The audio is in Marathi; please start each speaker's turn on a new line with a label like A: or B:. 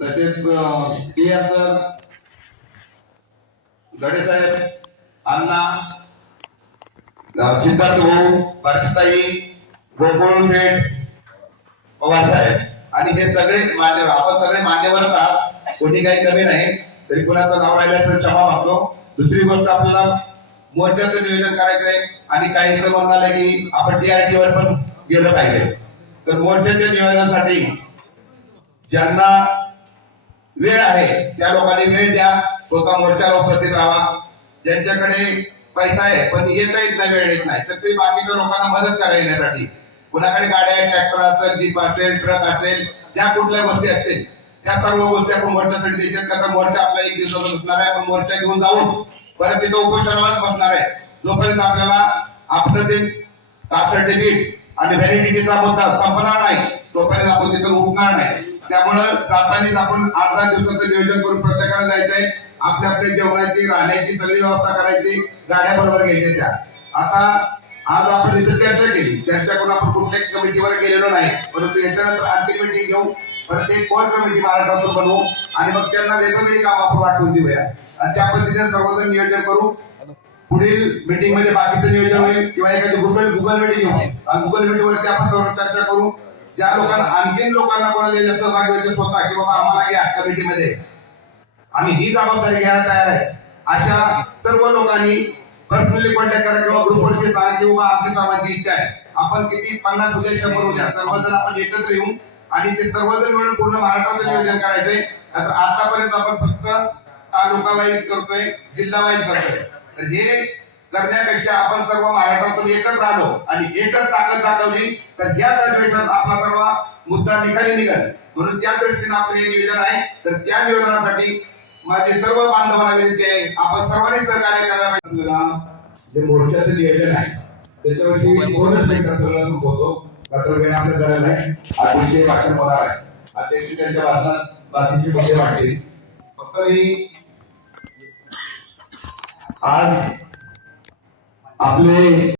A: तसेच आर सर गडे साहेब अण्णा सिद्धार्थ भाऊ भारतीताई गोकुळ शेठ पवार साहेब. आणि हे सगळे मान्यवर आपण सगळे मान्यवरच आहात. कोणी काही कमी नाही. तरी कोणाचं नाव राहिल्याचं क्षमा मागतो. दुसरी गोष्ट आपल्याला मोर्चाचं नियोजन करायचंय. आणि काही जर म्हणाले की आपण टीआरटी वर पण गेलं पाहिजे. तर मोर्चाच्या नियोजनासाठी ज्यांना वेळ आहे. त्या लोकांनी वेळ द्या. स्वतः मोर्चाला उपस्थित राहा. ज्यांच्याकडे पैसा आहे पण येता येत नाही वेळ येत नाही. तर ते बाकीच्या लोकांना मदत करा येण्यासाठी. कुणाकडे गाड्या आहेत ट्रॅक्टर असेल जीप असेल ट्रक असेल ज्या कुठल्या गोष्टी असतील त्या सर्व गोष्टी आपण मोर्चासाठी द्यायच्या का तर मोर्चा आपला एक दिवसाचा बसणार आहे. आपण मोर्चा घेऊन जाऊन परत तिथं उपोषणालाच बसणार आहे. जोपर्यंत आपल्याला आपलं जे कास्ट सर्टिफिकेट आणि व्हॅलिडिटीचा मुद्दा संपणार नाही तोपर्यंत आपण तिथून उठणार नाही. त्यामुळं जातानीच आपण आठ दहा दिवसाचं नियोजन करून प्रत्येकाला जायचंय. आपल्या आपल्या जेवणाची राहण्याची सगळी व्यवस्था करायची. गाड्या बरोबर घ्यायच्या त्या. आता आज आपण इथं चर्चा केली. चर्चा करून आपण कुठल्याही कमिटीवर गेलेलो नाही. परंतु याच्यानंतर आणखी मीटिंग घेऊ. परत एक कोर कमिटी महाराष्ट्रातून बनवू. आणि मग त्यांना वेगवेगळी काम आपण वाटून देऊया. आणि त्या पद्धतीने सर्वजण नियोजन करू. पुढील मीटिंगमध्ये बाकीचं नियोजन होईल. किंवा एखादी गुगल गुगल मीटिंग घेऊ. गुगल मीटिंग वरती आपण सर्व चर्चा करू. ज्या लोकांना आणखीन लोकांना कोणाला सहभागी व्हायचे स्वतः की बाबा आम्हाला घ्या कमिटीमध्ये. आम्ही ही जबाबदारी घ्यायला तयार आहे. अशा सर्व लोकांनी पर्सनली कॉन्टॅक्ट करा किंवा ग्रुपवरती सांगा की बाबा आमची समाजाची इच्छा आहे. आपण किती पन्नास उद्या शंभर उद्या सर्वजण आपण एकत्र येऊ आणि ते सर्वजण मिळून पूर्ण महाराष्ट्राचं नियोजन करायचंय. तर आतापर्यंत आपण फक्त तालुका वाईज करतोय जिल्हा वाईज करतोय. तर हे करण्यापेक्षा आपण सर्व महाराष्ट्रातून एकच राहिलो आणि एकच ताकद दाखवली तर या दरवेळेस आपला सर्व मुद्दा निकाली निघाल. म्हणून त्या दृष्टीने आपलं हे नियोजन आहे. तर त्या नियोजनासाठी माझी सर्व बांधवांना विनंती आहे आपण सर्वांनी सहकार्य करायला पाहिजे. जे मोर्चाचं नियोजन आहे त्याच्यावरती दोनच मिनिटात सगळं संपवतो. का तर वेळ आपल्या झालेला आहे. अध्यक्ष भाषण होणार आहे. अध्यक्ष त्यांच्या भाषणात बाकीचे मुद्दे वाटतील फक्त मी आज आपले